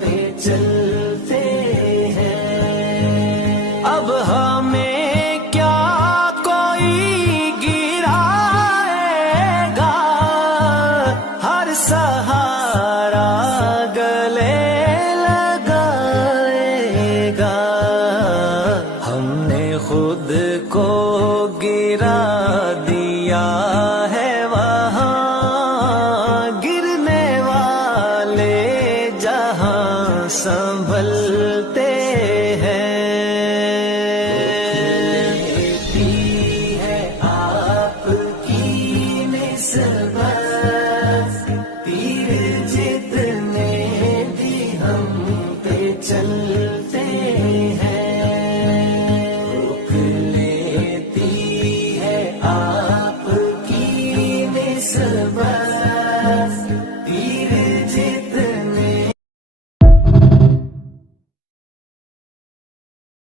پہ چلتے ہیں، اب ہمیں کیا کوئی گرائے گا، ہر سہارا گلے لگائے گا، ہم نے خود کو گرا دیا ہے وہاں، گرنے والے جہاں سنبھلتے ہیں، لیتی ہے آپ کی نسبت، تیر جتنے بھی ہم پہ چل